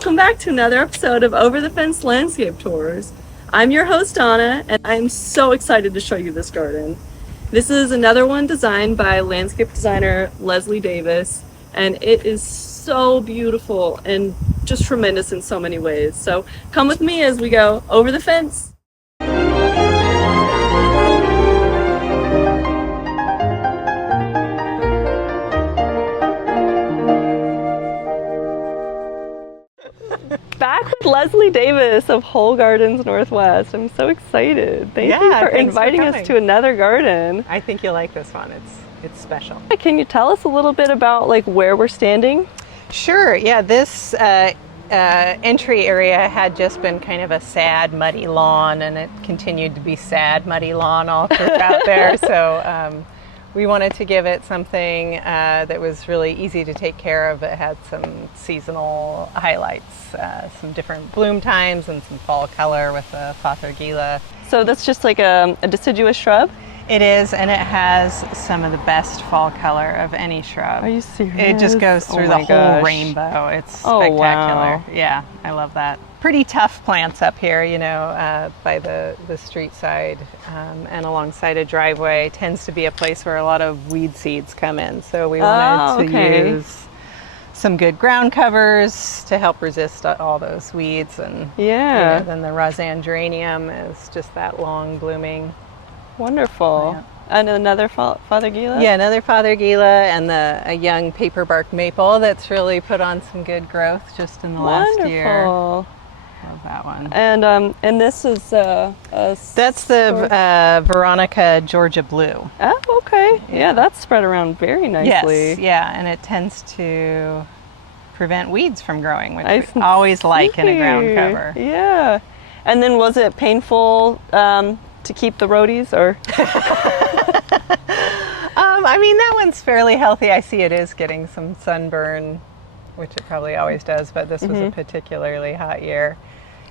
Welcome back to another episode of Over the Fence Landscape Tours. I'm your host, Donna, and I'm so excited to show you this garden. This is another one designed by landscape designer Leslie Davis, and it is so beautiful and just tremendous in so many ways. So come with me as we go over the fence. Back with Leslie Davis of Whole Gardens Northwest. I'm so excited. Thank you for inviting us to another garden. I think you'll like this one. It's special. Can you tell us a little bit about where we're standing? Sure. Yeah, this entry area had just been kind of a sad, muddy lawn, and it continued to be sad, muddy lawn all throughout there. So we wanted to give it something that was really easy to take care of. It had some seasonal highlights, some different bloom times and some fall color with the fothergilla. So that's just like a deciduous shrub? It is, and it has some of the best fall color of any shrub. Are you serious? It just goes through the whole rainbow. It's spectacular. Wow. Yeah, I love that. Pretty tough plants up here, you know, by the street side and alongside a driveway. Tends to be a place where a lot of weed seeds come in. So we wanted to use some good ground covers to help resist all those weeds. And then the Roseanne geranium is just that long blooming. Wonderful. Yeah. And another fothergilla? Yeah, another fothergilla and a young paperbark maple that's really put on some good growth just in the last year. Love that one. And this is that's the Veronica Georgia Blue. Oh, okay. Yeah, that's spread around very nicely. Yes, yeah, and it tends to prevent weeds from growing, which we always like in a ground cover. Yeah. And then was it painful to keep the roadies, or? I mean, that one's fairly healthy. I see it is getting some sunburn, which it probably always does, but this was a particularly hot year.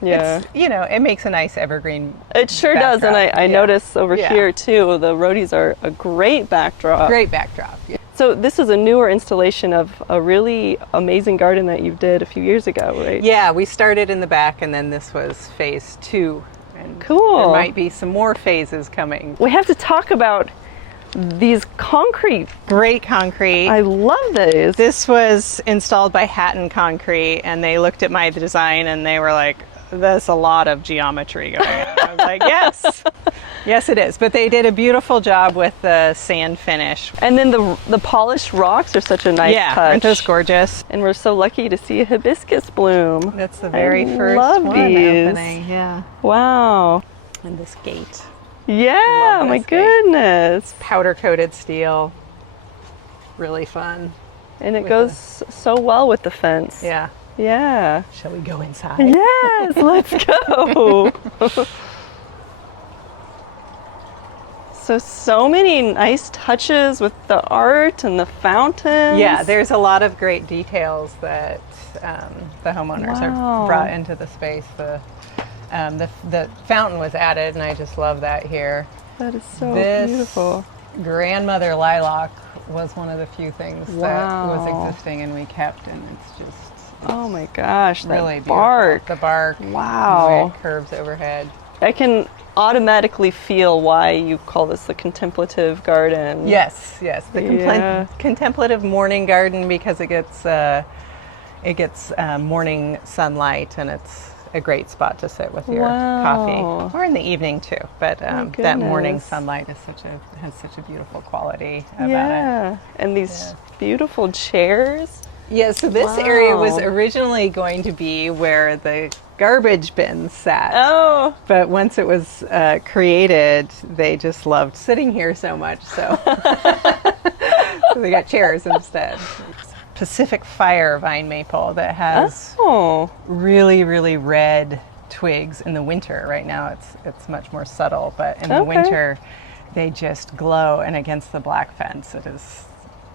Yeah. It's, you know, it makes a nice evergreen It sure backdrop. does, and I notice over here too, the roadies are a great backdrop. Great backdrop. Yeah. So this is a newer installation of a really amazing garden that you did a few years ago, right? Yeah, we started in the back, and then this was phase 2. And cool. There might be some more phases coming. We have to talk about these concrete. Great concrete. I love these. This was installed by Hatton Concrete, and they looked at my design and they were like, there's a lot of geometry going on. I was like, yes. Yes, it is. But they did a beautiful job with the sand finish. And then the polished rocks are such a nice touch. Yeah, aren't those gorgeous? And we're so lucky to see a hibiscus bloom. That's the very first love one these. opening. Yeah. Wow. And this gate. Yeah, my goodness. Powder-coated steel. Really fun. And it goes so well with the fence. Yeah. Yeah. Shall we go inside? Yes, let's go. So many nice touches with the art and the fountains. Yeah, there's a lot of great details that the homeowners have brought into the space. The fountain was added, and I just love that here. That is so beautiful. Grandmother lilac was one of the few things that was existing, and we kept, and it's just oh my gosh, that really bark. Beautiful. The bark. Wow. The way it curves overhead. I can automatically feel why you call this the Contemplative Garden. Yes, the Contemplative Morning Garden, because it gets morning sunlight, and it's a great spot to sit with your coffee, or in the evening too. But that morning sunlight has such a beautiful quality about it. And these beautiful chairs. Yeah, so this area was originally going to be where the garbage bins sat. Oh. But once it was created, they just loved sitting here so much, so they got chairs instead. Pacific Fire vine maple that has really, really red twigs in the winter. Right now it's much more subtle, but in the winter they just glow, and against the black fence it is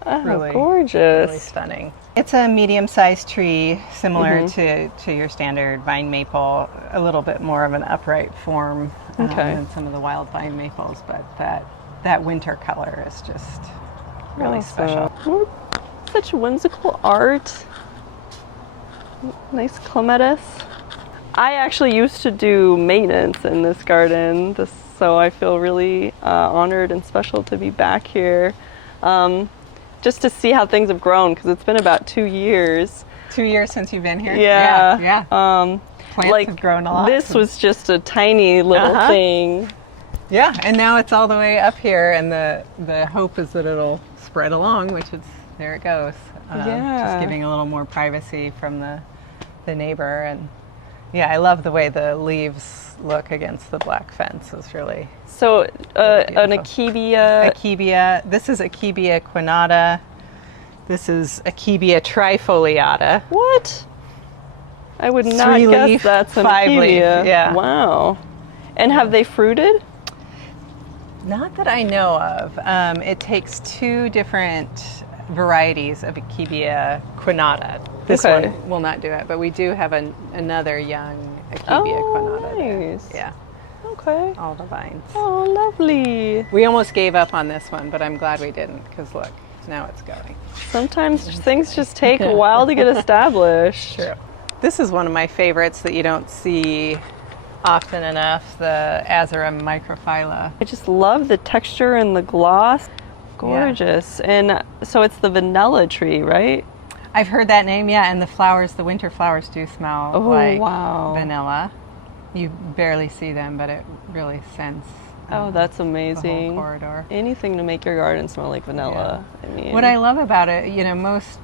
really gorgeous. Really stunning. It's a medium-sized tree, similar to your standard vine maple, a little bit more of an upright form than some of the wild vine maples, but that winter color is just really special. Such whimsical art. Nice clematis. I actually used to do maintenance in this garden, so I feel really honored and special to be back here. Just to see how things have grown, because it's been about 2 years. 2 years since you've been here? Yeah. Yeah. Plants have grown a lot. This was just a tiny little thing. Yeah, and now it's all the way up here, and the hope is that it'll spread along, which is, there it goes. Just giving a little more privacy from the neighbor. And yeah, I love the way the leaves look against the black fence. It's really So really an akebia. Akebia. This is Akebia quinata. This is Akebia trifoliata. What? I would not Three-leaf, guess that's an five-leaf, akebia. yeah. Wow. And have they fruited? Not that I know of. It takes 2 different varieties of Akebia quinata. This Okay. one will not do it, but we do have another young Akebia quinata there. Nice. Yeah, Okay. all the vines. Oh, lovely. We almost gave up on this one, but I'm glad we didn't, because look, now it's going. Sometimes things just take a while to get established. True. This is one of my favorites that you don't see often enough, the Azarum microphylla. I just love the texture and the gloss. Gorgeous. And so it's the vanilla tree, right? I've heard that name, yeah, and the flowers, the winter flowers do smell like vanilla. You barely see them, but it really scents. Oh, that's The whole amazing. corridor. Anything to make your garden smell like vanilla. I mean, What I love about it, most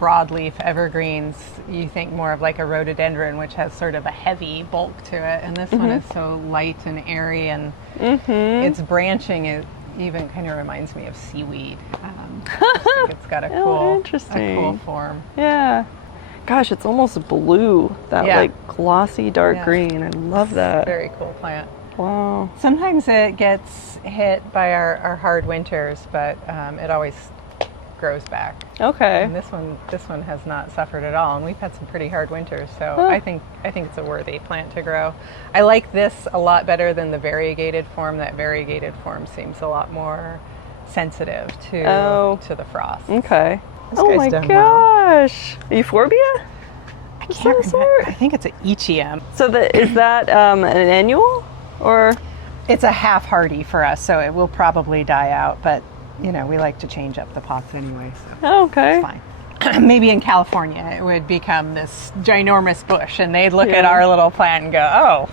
broadleaf evergreens, you think more of like a rhododendron, which has sort of a heavy bulk to it, and this one is so light and airy, and its branching is even kind of reminds me of seaweed. I think it's got a cool form. Yeah. Gosh, it's almost blue. That Yeah. like glossy dark Yeah. green. I love that. Very cool plant. Wow. Sometimes it gets hit by our hard winters, but it always grows back. Okay. And this one has not suffered at all, and we've had some pretty hard winters, so I think it's a worthy plant to grow. I like this a lot better than the variegated form. That variegated form seems a lot more sensitive to the frost. Okay. This Oh guy's my done well. gosh. Euphorbia? I can't remember. I think it's an Eugene. So is that an annual or? It's a half hardy for us, so it will probably die out, but we like to change up the pots anyway, so Oh, okay. it's fine. Maybe in California it would become this ginormous bush, and they'd look at our little plant and go, "Oh,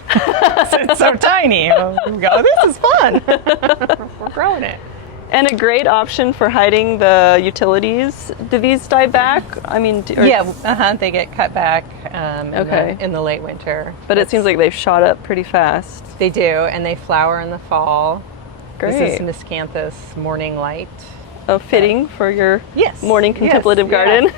it's so tiny." We'd go, "This is fun. We're growing it." And a great option for hiding the utilities. Do these die back? I mean, They get cut back Okay. in the late winter. But it seems like they've shot up pretty fast. They do, and they flower in the fall. Great. This is Miscanthus Morning Light. Fitting for your Yes. morning contemplative garden.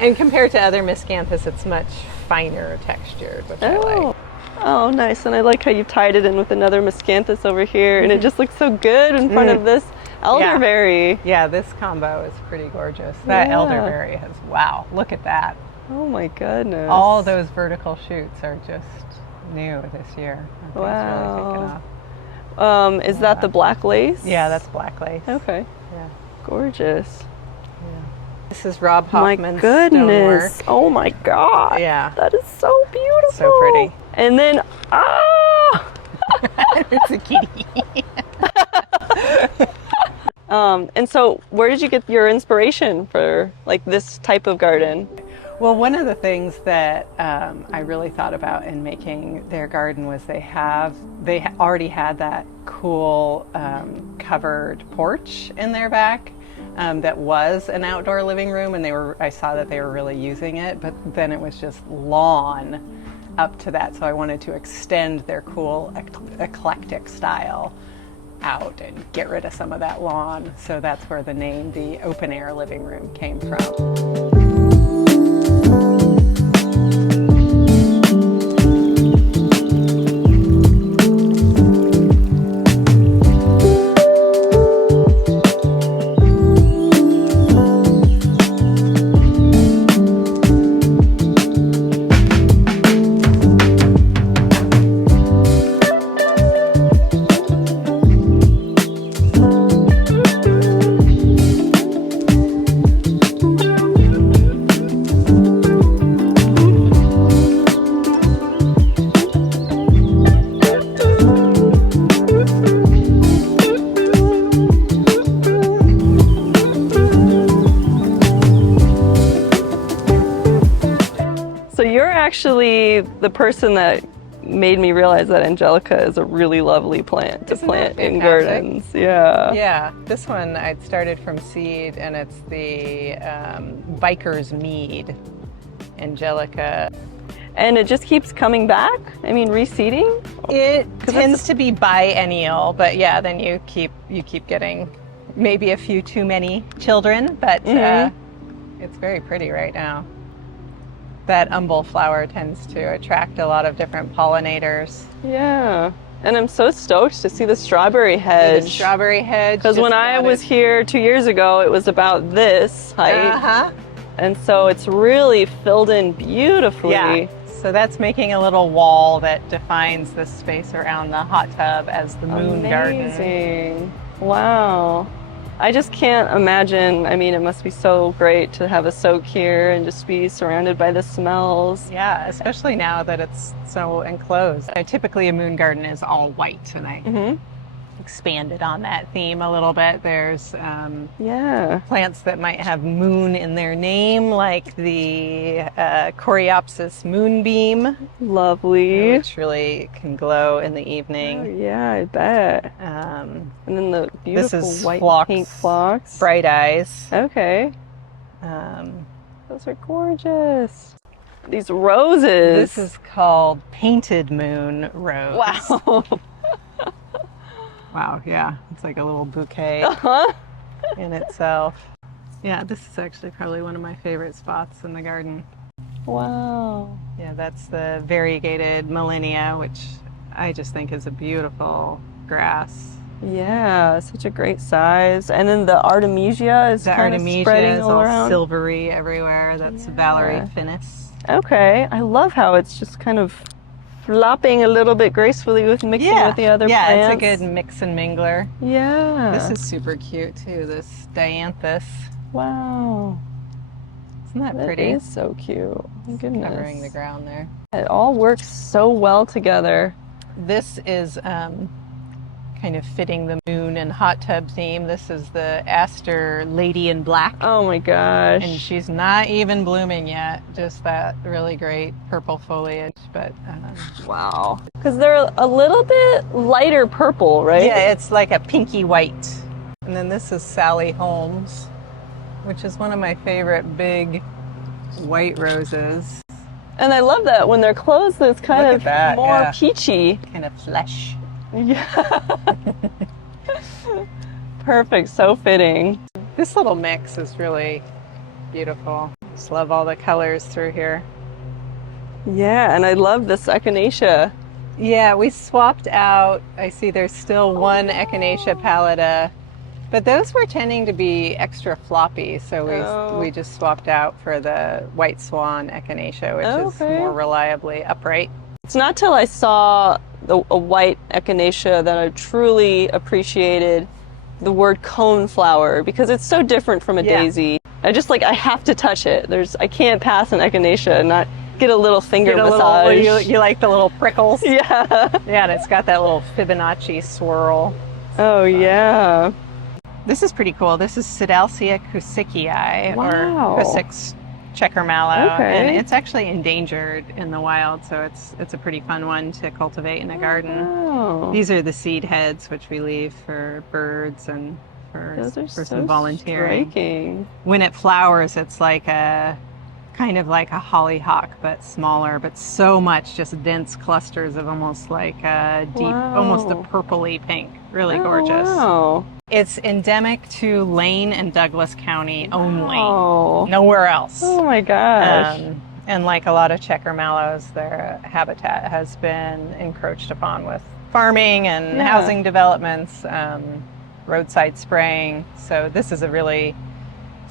And compared to other Miscanthus, it's much finer textured, which I like. Oh, nice. And I like how you tied it in with another miscanthus over here, and it just looks so good in front of this elderberry. Yeah, this combo is pretty gorgeous. That elderberry wow, look at that. Oh my goodness. All those vertical shoots are just new this year. I think it's really taken off. Is that the black lace? Yeah, that's black lace. Okay. Yeah. Gorgeous. This is Rob Hoffman's My goodness. stonework. Oh my God. Yeah. That is so beautiful. So pretty. And then, It's a kitty. and so where did you get your inspiration for like this type of garden? Well, one of the things that I really thought about in making their garden was they already had that cool covered porch in their back that was an outdoor living room, and I saw that they were really using it, but then it was just lawn up to that, so I wanted to extend their cool eclectic style out and get rid of some of that lawn. So that's where the name, the open air living room, came from. actually the person that made me realize that angelica is a really lovely plant to plant in gardens. Yeah. Yeah, this one I started from seed, and it's the biker's mead, angelica. And it just keeps coming back? I mean, reseeding? It tends to be biennial, but yeah, then you keep getting maybe a few too many children, but it's very pretty right now. That umbel flower tends to attract a lot of different pollinators. Yeah. And I'm so stoked to see the strawberry hedge. The strawberry hedge. Because when I was here 2 years ago, it was about this height. And so it's really filled in beautifully. Yeah. So that's making a little wall that defines the space around the hot tub as the moon garden. Amazing. Wow. I just can't imagine. I mean, it must be so great to have a soak here and just be surrounded by the smells. Yeah, especially now that it's so enclosed. Typically a moon garden is all white, and I expanded on that theme a little bit. There's plants that might have moon in their name, like the Coreopsis moonbeam. Lovely. Which really can glow in the evening. Oh, yeah, I bet. And then the beautiful this is white pink phlox. Bright eyes. Okay. Those are gorgeous. These roses. This is called painted moon rose. Wow. Wow, yeah. It's like a little bouquet in itself. Yeah, this is actually probably one of my favorite spots in the garden. Wow. Yeah, that's the variegated Millennia, which I just think is a beautiful grass. Yeah, such a great size. And then the Artemisia is kind of spreading all around. Silvery everywhere. That's Valerie finis. Okay, I love how it's just kind of flopping a little bit gracefully with mixing with the other plants. Yeah, it's a good mix and mingler. Yeah. This is super cute too, this dianthus. Wow. Isn't that pretty? It is so cute. My goodness. Covering the ground there. It all works so well together. This is kind of fitting the moon and hot tub theme. This is the Aster Lady in Black. Oh my gosh. And she's not even blooming yet. Just that really great purple foliage. But wow. Because they're a little bit lighter purple, right? Yeah, it's like a pinky white. And then this is Sally Holmes, which is one of my favorite big white roses. And I love that when they're closed, it's kind of more peachy. Kind of flesh. Yeah. Perfect, so fitting. This little mix is really beautiful. Just love all the colors through here. Yeah, and I love this echinacea. Yeah, we swapped out. I see there's still one echinacea pallida, but those were tending to be extra floppy, so we just swapped out for the white swan echinacea, which is more reliably upright. It's not till I saw a white echinacea that I truly appreciated the word coneflower, because it's so different from a daisy. I have to touch it. I can't pass an echinacea and not get a little finger massage. You like the little prickles? Yeah. Yeah, and it's got that little Fibonacci swirl. Oh, yeah. This is pretty cool. This is Sidalcia cusickii, or Cusick's checker mallow, and it's actually endangered in the wild, so it's a pretty fun one to cultivate in a garden. Wow. These are the seed heads, which we leave for birds and for some volunteering. Striking. When it flowers, it's like a kind of like a hollyhock, but smaller, but so much just dense clusters of almost like a deep, almost a purpley pink. Really gorgeous. Wow. It's endemic to Lane and Douglas County only. Nowhere else. Oh my gosh. And like a lot of checker mallows, their habitat has been encroached upon with farming and housing developments, roadside spraying. So this is a really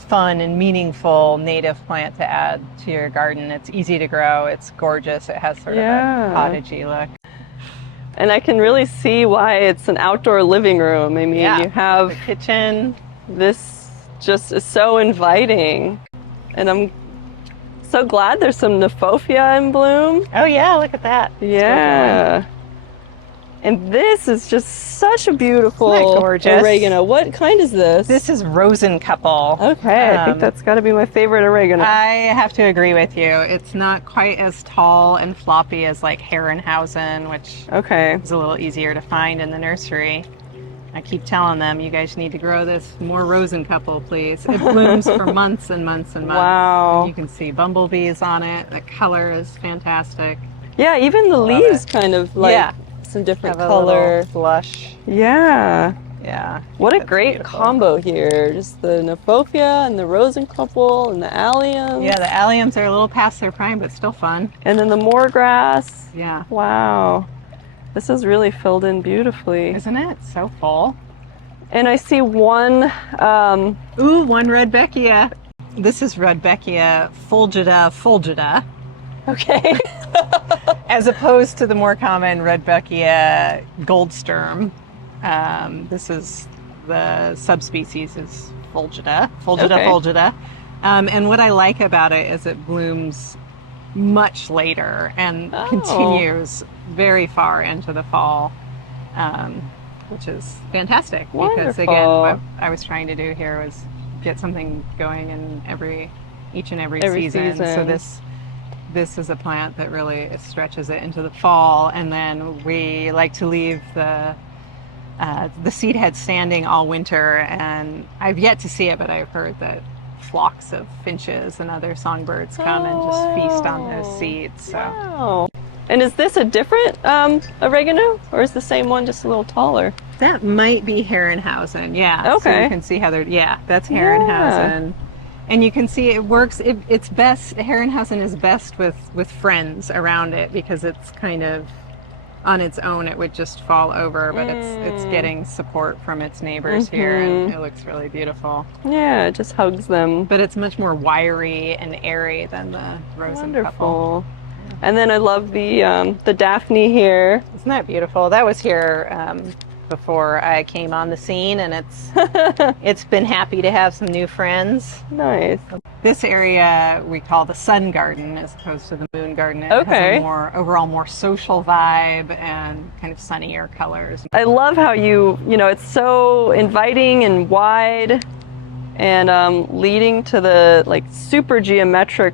fun and meaningful native plant to add to your garden. It's easy to grow. It's gorgeous. It has sort of a cottagey look. And I can really see why it's an outdoor living room. I mean, you have the kitchen. This just is so inviting. And I'm so glad there's some Nephofia in bloom. Oh yeah, look at that. Yeah. And this is just such a Isn't beautiful that gorgeous? oregano. What kind is this? This is Rosenkouple. Okay, I think that's got to be my favorite oregano. I have to agree with you. It's not quite as tall and floppy as like Herrenhausen, which Okay. is a little easier to find in the nursery. I keep telling them, you guys need to grow this more Rosenkouple, please. It blooms for months and months and months. Wow. You can see bumblebees on it. The color is fantastic. Yeah, even the Love leaves it. kind of like Yeah. some different Have a color. little blush. Yeah. Yeah. What a That's great beautiful. combo here. Just the Nephofia and the Rosenkouple and the allium. Yeah, the alliums are a little past their prime, but still fun. And then the moorgrass. Yeah. Wow. This is really filled in beautifully. Isn't it? So full. And I see one, Ooh, one Rudbeckia. This is Rudbeckia fulgida, okay. as opposed to the more common Rudbeckia goldsturm. This is the subspecies is fulgida, Okay. fulgida. And what I like about it is it blooms much later and continues very far into the fall, which is fantastic. Because again, Wonderful. what I was trying to do here was get something going in each and every season. So this is a plant that really stretches it into the fall, and then we like to leave the seed head standing all winter. And I've yet to see it, but I've heard that flocks of finches and other songbirds come and just feast on those seeds. So Wow. And is this a different oregano, or is the same one just a little taller? that might be Herrenhausen. Yeah. So Okay. you can see how that's Herrenhausen. And you can see it works. It's best. Herrenhausen is best with friends around it, because it's kind of on its own. It would just fall over, but it's getting support from its neighbors here, and it looks really beautiful. Yeah, it just hugs them. But it's much more wiry and airy than the Rosenkouple. Wonderful. And then I love the Daphne here. Isn't that beautiful? That was here before I came on the scene, and it's been happy to have some new friends. Nice. This area we call the sun garden as opposed to the moon garden. It Okay. has a overall more social vibe and kind of sunnier colors. I love how it's so inviting and wide, and leading to the like super geometric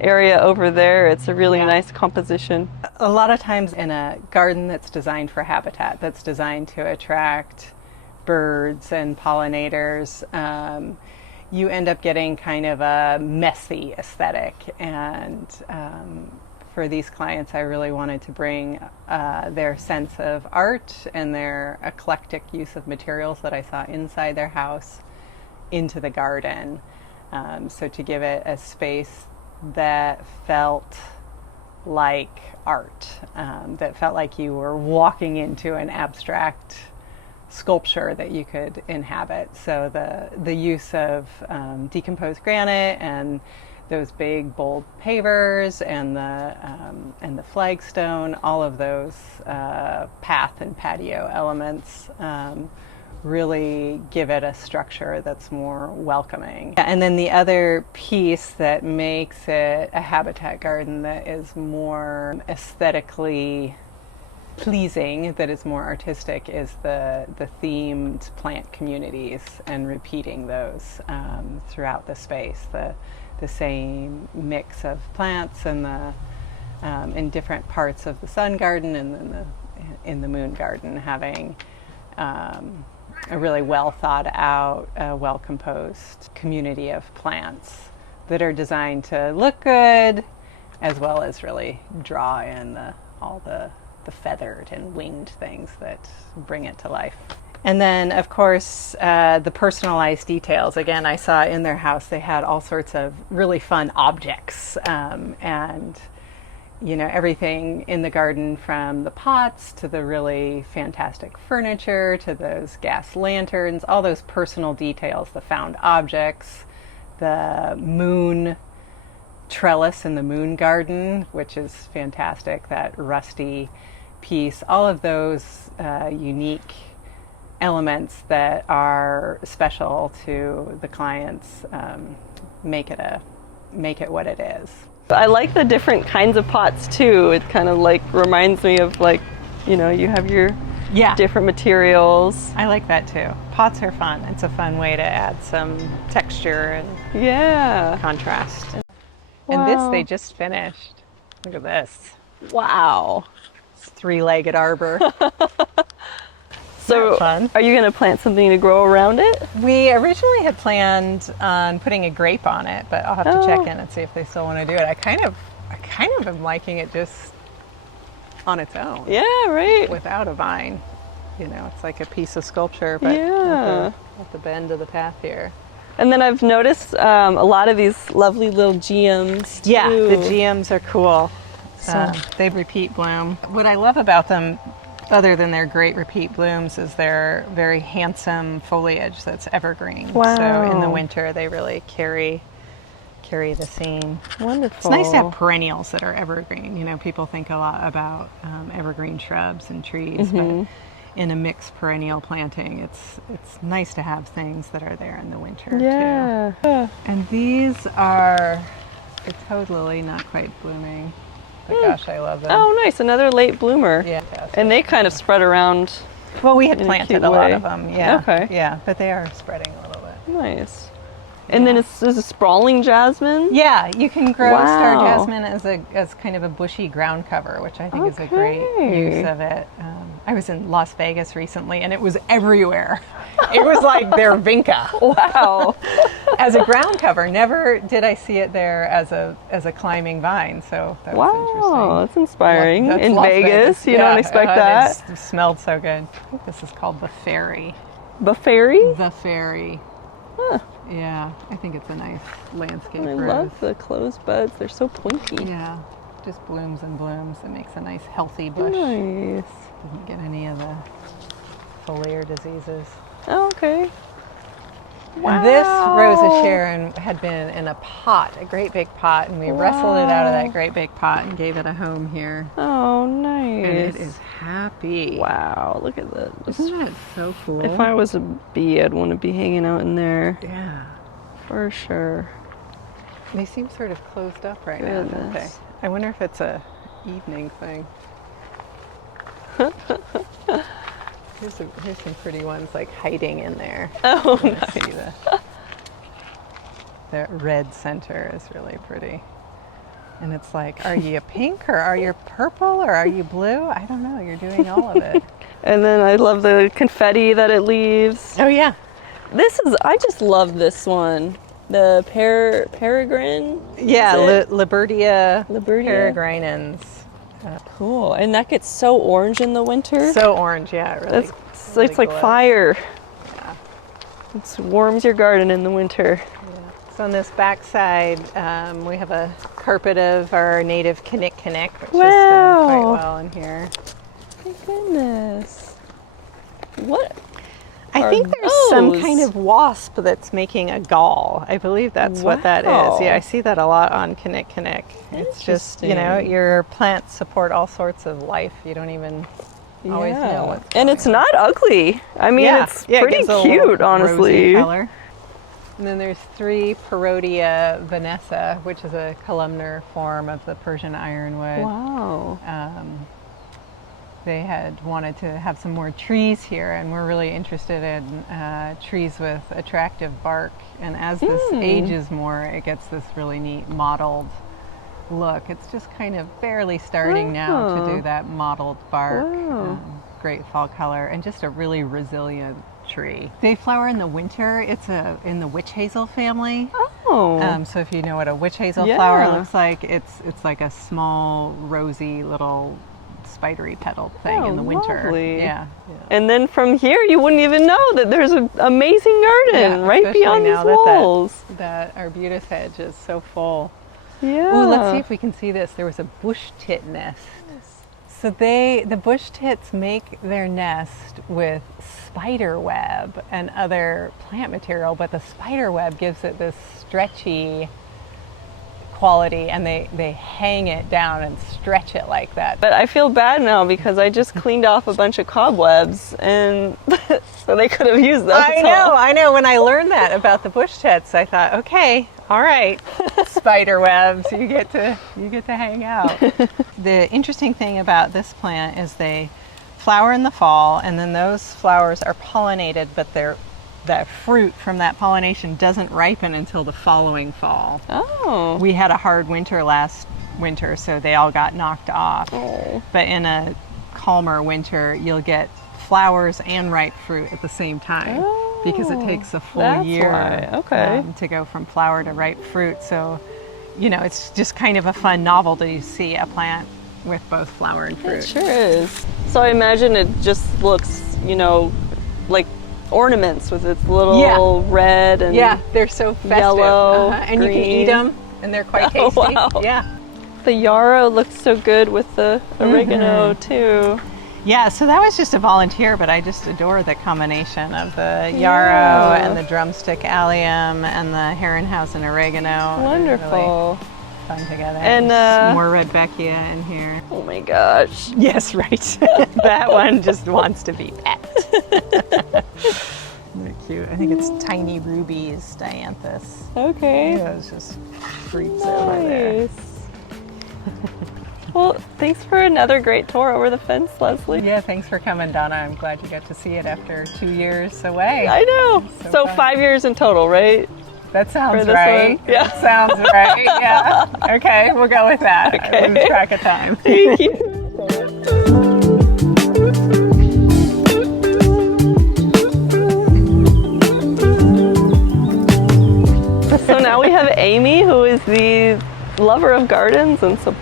area over there. It's a really nice composition. A lot of times in a garden that's designed for habitat, that's designed to attract birds and pollinators, you end up getting kind of a messy aesthetic. And for these clients, I really wanted to bring their sense of art and their eclectic use of materials that I saw inside their house into the garden. So to give it a space that felt like art, that felt like you were walking into an abstract sculpture that you could inhabit. So the use of decomposed granite and those big bold pavers and the flagstone, all of those path and patio elements really give it a structure that's more welcoming. And then the other piece that makes it a habitat garden that is more aesthetically pleasing, that is more artistic, is the themed plant communities, and repeating those throughout the space. The same mix of plants and in different parts of the sun garden, and then in the moon garden, having a really well thought out, well composed community of plants that are designed to look good, as well as really draw in all the feathered and winged things that bring it to life. And then, of course, the personalized details. Again, I saw in their house they had all sorts of really fun objects, and everything in the garden, from the pots to the really fantastic furniture to those gas lanterns, all those personal details, the found objects, the moon trellis in the moon garden, which is fantastic, that rusty piece, all of those unique elements that are special to the clients make it what it is. I like the different kinds of pots too. It kind of like reminds me of like You know, you have your Yeah. different materials. I like that too. Pots are fun. It's a fun way to add some texture and Yeah. contrast. Wow. And this they just finished. Look at this. Wow. It's three-legged arbor. So, fun? are you going to plant something to grow around it? We originally had planned on putting a grape on it, but I'll have to check in and see if they still want to do it. I kind of am liking it just on its own. Yeah, right. Without a vine. You know, it's like a piece of sculpture, but Yeah. at the bend of the path here. And then I've noticed a lot of these lovely little GMs too. Yeah, the GMs are cool. So- They repeat bloom. What I love about them, other than their great repeat blooms, is their very handsome foliage that's evergreen. Wow. So in the winter, they really carry the scene. Wonderful. It's nice to have perennials that are evergreen. You know, people think a lot about evergreen shrubs and trees, but in a mixed perennial planting, it's nice to have things that are there in the winter too. And these are the toad lily, not quite blooming. But gosh, I love them. Oh, nice. Another late bloomer. Yeah. And they kind of spread around. Well, we had in a planted cute a lot way. of them. Yeah. Okay. Yeah, but they are spreading a little bit. Nice. And then it's a sprawling jasmine? Yeah, you can grow star Wow. jasmine as kind of a bushy ground cover, which I think is a great Okay. use of it. I was in Las Vegas recently, and it was everywhere. It was like their vinca. Wow. As a ground cover. Never did I see it there as a climbing vine. So that was interesting. Wow, that's inspiring. That's In Las Vegas, you Yeah, don't expect that. It smelled so good. I think this is called the Fairy. Buffairy? The Fairy. Huh. Yeah, I think it's a nice landscape I rose. love the closed buds. They're so pointy. Yeah, just blooms and blooms. It makes a nice healthy bush. Nice. Doesn't get any of the foliar diseases. Oh, okay. And this Rose of Sharon had been in a pot, a great big pot, and we wrestled it out of that great big pot and gave it a home here. Oh, nice. And it is happy. Wow, look at that. Isn't that so cool? If I was a bee, I'd want to be hanging out in there. Yeah. For sure. They seem sort of closed up right now, don't they? Goodness. I wonder if it's a evening thing. Here's some pretty ones like hiding in there. Oh, You nice. see the red center is really pretty. And it's like, are you pink or are you purple or are you blue? I don't know. You're doing all of it. And then I love the confetti that it leaves. Oh, yeah. I just love this one. The peregrine. Yeah, Is it? Libertia Libertia. peregrinans. Cool. And that gets so orange in the winter. So orange, yeah. It really, It's really like glows. fire. Yeah. It warms your garden in the winter. So on this back side, we have a carpet of our native kinnick, which Wow. has done quite well in here. My goodness. What? I are think there's some those? kind of wasp that's making a gall. I believe that's what that Wow. is. Yeah, I see that a lot on kinnick. It's just, Interesting. your plants support all sorts of life. You don't even always know what's And it's not ugly. I mean, it's it pretty gives a cute, little honestly. rosy color. And then there's 3 Parodia vanessa, which is a columnar form of the Persian ironwood. Wow. They had wanted to have some more trees here, and we're really interested in trees with attractive bark. And as this ages more, it gets this really neat mottled look. It's just kind of barely starting now to do that mottled bark. Wow. Great fall color, and just a really resilient tree. They flower in the winter. It's in the witch hazel family. Oh. So if you know what a witch hazel Yeah. flower looks like, it's like a small, rosy little spidery petaled thing Oh, in the winter. lovely. Yeah. And then from here, you wouldn't even know that there's an amazing garden Yeah, right especially beyond now these walls. that Arbutus hedge is so full. Yeah. Oh, let's see if we can see this. There was a bush tit nest. So the bush tits make their nest with spider web and other plant material, but the spider web gives it this stretchy quality, and they hang it down and stretch it like that. But I feel bad now because I just cleaned off a bunch of cobwebs, and so they could have used those. I know. When I learned that about the bush tits, I thought, okay, all right, spider webs, you get to hang out. The interesting thing about this plant is they flower in the fall, and then those flowers are pollinated, but the fruit from that pollination doesn't ripen until the following fall. Oh. We had a hard winter last winter, so they all got knocked off. Oh. But in a calmer winter, you'll get flowers and ripe fruit at the same time, because it takes a full that's year why. Okay. to go from flower to ripe fruit. So, you know, it's just kind of a fun novelty to see a plant with both flower and fruit. It sure is. So I imagine it just looks, you know, like ornaments with its little red and they're so festive. yellow, And you can eat them, and they're quite tasty. wow. Yeah. The yarrow looks so good with the oregano too. Yeah, so that was just a volunteer, but I just adore the combination of the yarrow and the drumstick allium and the Herrenhausen oregano. Wonderful. Really fun together. And more Rudbeckia in here. oh my gosh. Yes, right. That one just wants to be pet. They're cute. I think it's tiny rubies, dianthus. Okay. Yeah, it's just creeps over there. Nice. Well, thanks for another great tour over the fence, Leslie. Yeah, thanks for coming, Donna. I'm glad you got to see it after 2 years away. I know. So fun. 5 years in total, right? That sounds For this right. one? Yeah. That sounds right. Yeah. Okay, we'll go with that. Okay. I lose track of time. Thank you. So now we have Amy, who is the lover of gardens, and so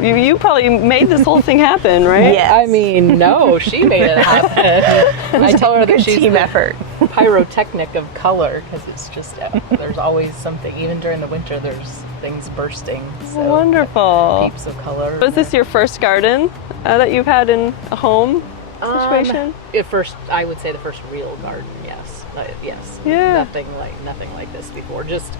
you probably made this whole thing happen, right? Yes. I mean, no, she made it happen. I told her that she's team the effort. Pyrotechnic of Color, because it's just, there's always something, even during the winter, there's things bursting. So Wonderful. Peeps of color. Was this your first garden that you've had in a home situation? At first, I would say the first real garden, yes. Yes. Yeah. Nothing like this before. Just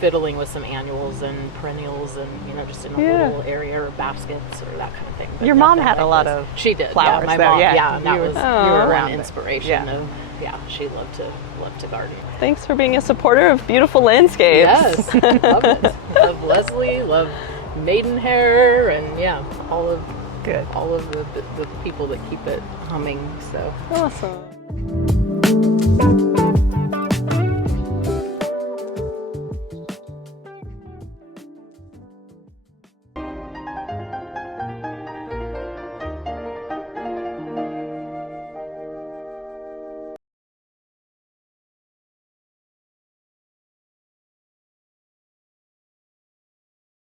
fiddling with some annuals and perennials, and just in a little area or baskets or that kind of thing. But Your mom nothing had a like lot this. of She did. flowers Yeah, my there, mom. yeah. Yeah, and that You was were around one it. inspiration Yeah. of. Yeah, she loved to garden. Thanks for being a supporter of beautiful landscapes. Yes, love it. Love Leslie. Love Maidenhair, and all of Good. the people that keep it humming. So Awesome.